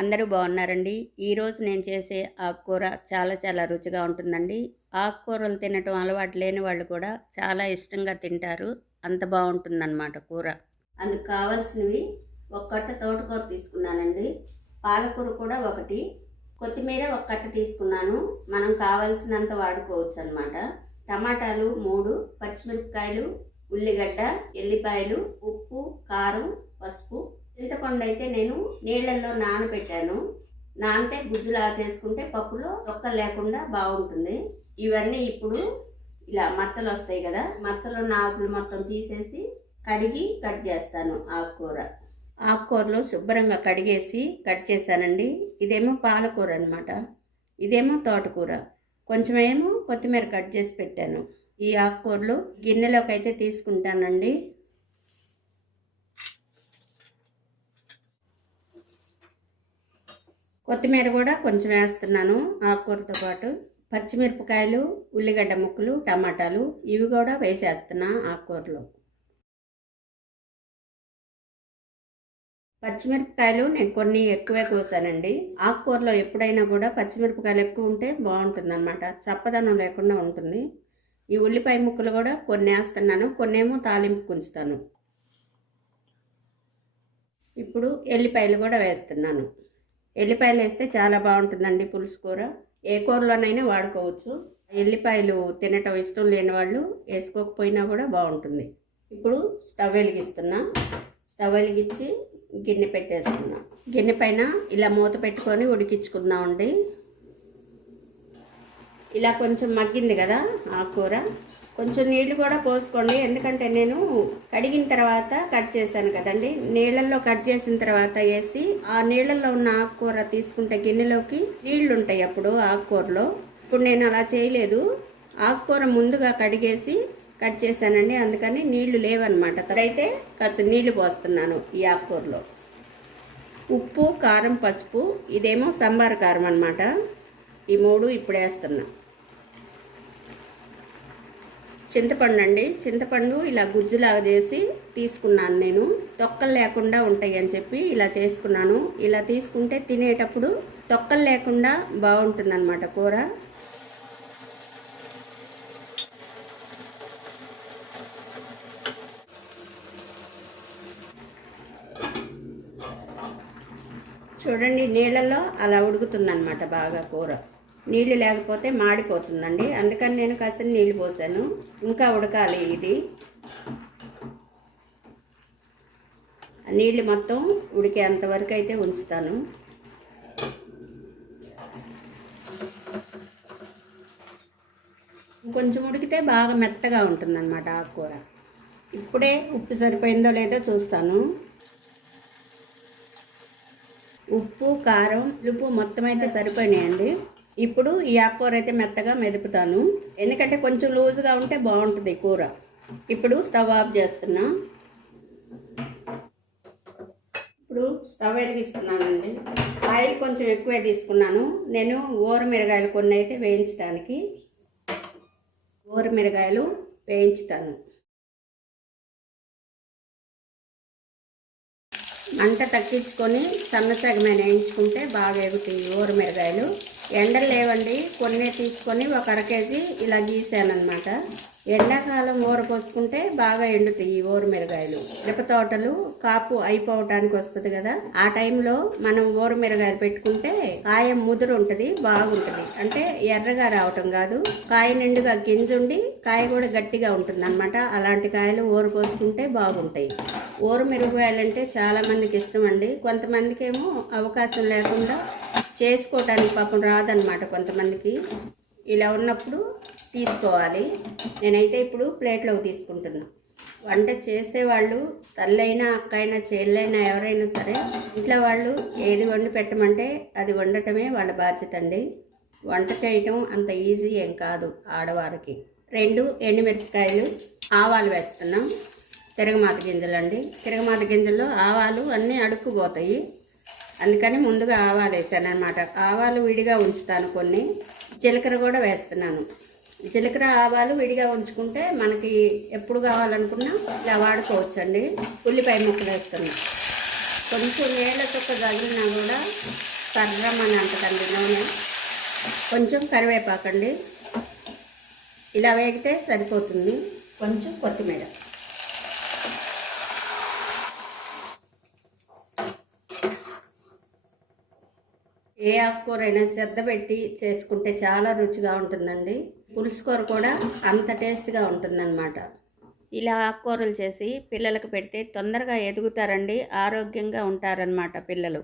అందరూ బాగున్నారండి. ఈరోజు నేను చేసే ఆకుకూర చాలా చాలా రుచిగా ఉంటుందండి. ఆకుకూరలు తినటం అలవాటు లేని వాళ్ళు కూడా చాలా ఇష్టంగా తింటారు. అంత బాగుంటుందన్నమాట కూర. అందుకు కావాల్సినవి ఒక కట్ట తోటకూర తీసుకున్నానండి. పాలకూర కూడా ఒకటి. కొత్తిమీర ఒక కట్ట తీసుకున్నాను. మనం కావలసినంత వాడుకోవచ్చు అనమాట టమాటాలు మూడు పచ్చిమిరపకాయలు ఉల్లిగడ్డ ఎల్లిపాయలు ఉప్పు కారం పసుపు చింతపండు అయితే నేను నీళ్ళల్లో నానబెట్టాను. నానితే గుజ్జులా చేసుకుంటే పప్పులో తొక్క లేకుండా బాగుంటుంది. ఇవన్నీ ఇప్పుడు ఇలా మచ్చలు వస్తాయి కదా మచ్చలు ఆకులు మొత్తం తీసేసి కడిగి కట్ చేస్తాను ఆకుకూర. ఆకుకూరలో శుభ్రంగా కడిగేసి కట్ చేశానండి. ఇదేమో పాలకూర అనమాట ఇదేమో తోటకూర. కొంచెమేమో కొత్తిమీర కట్ చేసి పెట్టాను. ఈ ఆకుకూరలు గిన్నెలోకి అయితే తీసుకుంటానండి. కొత్తిమీర కూడా కొంచెం వేస్తున్నాను ఆకుకూరతో పాటు పచ్చిమిరపకాయలు ఉల్లిగడ్డ ముక్కలు టమాటాలు ఇవి కూడా వేసేస్తున్నా ఆకుకూరలో. పచ్చిమిరపకాయలు నేను కొన్ని ఎక్కువే కోసానండి. ఆకుకూరలో ఎప్పుడైనా కూడా పచ్చిమిరపకాయలు ఎక్కువ ఉంటే బాగుంటుంది అనమాట చప్పదనం లేకుండా ఉంటుంది. ఈ ఉల్లిపాయ ముక్కలు కూడా కొన్ని వేస్తున్నాను కొన్నేమో తాలింపు కుంచుతాను. ఇప్పుడు ఎల్లిపాయలు కూడా వేస్తున్నాను. ఎల్లిపాయలు వేస్తే చాలా బాగుంటుందండి పులుసు కూర. ఏ కూరలోనైనా వాడుకోవచ్చు. ఎల్లిపాయలు తినటం ఇష్టం లేని వాళ్ళు వేసుకోకపోయినా కూడా బాగుంటుంది. ఇప్పుడు స్టవ్ వెలిగిస్తున్నా. స్టవ్ వెలిగించి గిన్నె పెట్టేస్తున్నా. గిన్నె పైన ఇలా మూత పెట్టుకొని ఉడికించుకుందామండి. ఇలా కొంచెం మగ్గింది కదా ఆ కూర. కొంచెం నీళ్ళు కూడా పోసుకోండి. ఎందుకంటే నేను కడిగిన తర్వాత కట్ చేశాను కదండి. నీళ్ళల్లో కట్ చేసిన తర్వాత వేసి ఆ నీళ్ళల్లో ఉన్న ఆకుకూర తీసుకుంటే గిన్నెలోకి నీళ్ళు ఉంటాయి అప్పుడు ఆకుకూరలో. ఇప్పుడు నేను అలా చేయలేదు. ఆకుకూర ముందుగా కడిగేసి కట్ చేశానండి. అందుకని నీళ్ళు లేవన్నమాట. అయితే కాస్త నీళ్ళు పోస్తున్నాను ఈ ఆకుకూరలో. ఉప్పు కారం పసుపు ఇదేమో సంబార కారం అనమాట ఈ మూడు ఇప్పుడు వేస్తున్నాను చింతపండు అండి చింతపండు ఇలా గుజ్జులాగా చేసి తీసుకున్నాను నేను. తొక్కలు లేకుండా ఉంటాయి అని చెప్పి ఇలా చేసుకున్నాను. ఇలా తీసుకుంటే తినేటప్పుడు తొక్కలు లేకుండా బాగుంటుంది అనమాట కూర. చూడండి నీళ్ళల్లో అలా ఉడుకుతుందన్నమాట బాగా కూర. నీళ్ళు లేకపోతే మాడిపోతుందండి. అందుకని నేను కాసిన నీళ్ళు పోసాను. ఇంకా ఉడకాలి ఇది. నీళ్ళు మొత్తం ఉడికేంత వరకు అయితే ఉంచుతాను. కొంచెం ఉడికితే బాగా మెత్తగా ఉంటుందన్నమాట ఆకుకూర. ఇప్పుడే ఉప్పు సరిపోయిందో లేదో చూస్తాను. ఉప్పు కారం ఉప్పు మొత్తం అయితే సరిపోయినాయండి. ఇప్పుడు ఈ ఆకుకూర అయితే మెత్తగా మెదుపుతాను. ఎందుకంటే కొంచెం లూజ్గా ఉంటే బాగుంటుంది కూర. ఇప్పుడు స్టవ్ ఆఫ్ చేస్తున్నా. ఇప్పుడు స్టవ్ వెలిగిస్తున్నానండి. ఆయిల్ కొంచెం ఎక్కువే తీసుకున్నాను. నేను ఊరమిరగాయలు కొన్ని అయితే వేయించడానికి ఊరమిరగాయలు వేయించుతాను. మంట తగ్గించుకొని సన్నసగమైన వేయించుకుంటే బాగా ఎగుతాయి ఊరమిరగాయలు ఎండలు లేవండి. కొన్ని తీసుకొని ఒక అర కేజీ ఇలా గీసానమాట ఎండాకాలం ఊర పోసుకుంటే బాగా ఎండుతాయి ఈ ఊర మిరగాయలు. మిరప తోటలు కాపు అయిపోవటానికి వస్తుంది కదా. ఆ టైంలో మనం ఊర మిరగాయలు పెట్టుకుంటే కాయ ముదురు ఉంటుంది బాగుంటుంది. అంటే ఎర్రగా రావటం కాదు. కాయ నిండుగా గింజుండి కాయ కూడా గట్టిగా ఉంటుంది అనమాట అలాంటి కాయలు ఊర పోసుకుంటే బాగుంటాయి. ఊర మిరగాయలు అంటే చాలా మందికి ఇష్టం అండి. కొంతమందికి ఏమో అవకాశం లేకుండా చేసుకోవటానికి పాపం రాదనమాట కొంతమందికి. ఇలా ఉన్నప్పుడు తీసుకోవాలి. నేనైతే ఇప్పుడు ప్లేట్లోకి తీసుకుంటున్నా. వంట చేసేవాళ్ళు తల్లైనా అక్కైనా చెల్లైనా ఎవరైనా సరే ఇంట్లో వాళ్ళు ఏది వండి పెట్టమంటే అది వండటమే వాళ్ళ బాధ్యత అండి. వంట చేయటం అంత ఈజీ ఏం కాదు ఆడవారికి. రెండు ఎండుమిరపకాయలు ఆవాలు వేస్తున్నాం. తిరగమాత గింజలు అండి తిరగమాత గింజల్లో ఆవాలు అన్నీ అడుక్కుపోతాయి. అందుకని ముందుగా ఆవాలు వేసాను అనమాట ఆవాలు విడిగా ఉంచుతాను కొన్ని. జీలకర్ర కూడా వేస్తున్నాను. జీలకర్ర ఆవాలు విడిగా ఉంచుకుంటే మనకి ఎప్పుడు కావాలనుకున్నా ఇలా వాడుకోవచ్చండి. ఉల్లిపాయ ముక్కలు వేస్తున్నాను కొంచెం నీళ్ళ చుక్క తగిలినా కూడా కర్రమని అంటదండి నూనె. కొంచెం కరివేపాకండి. ఇలా వేగితే సరిపోతుంది. కొంచెం కొత్తిమీర. ఏ ఆకుకూరైనా శ్రద్ధ పెట్టి చేసుకుంటే చాలా రుచిగా ఉంటుందండి. పులుసుకూర కూడా అంత టేస్ట్గా ఉంటుందన్నమాట. ఇలా ఆకుకూరలు చేసి పిల్లలకు పెడితే తొందరగా ఎదుగుతారండి ఆరోగ్యంగా ఉంటారనమాట పిల్లలు.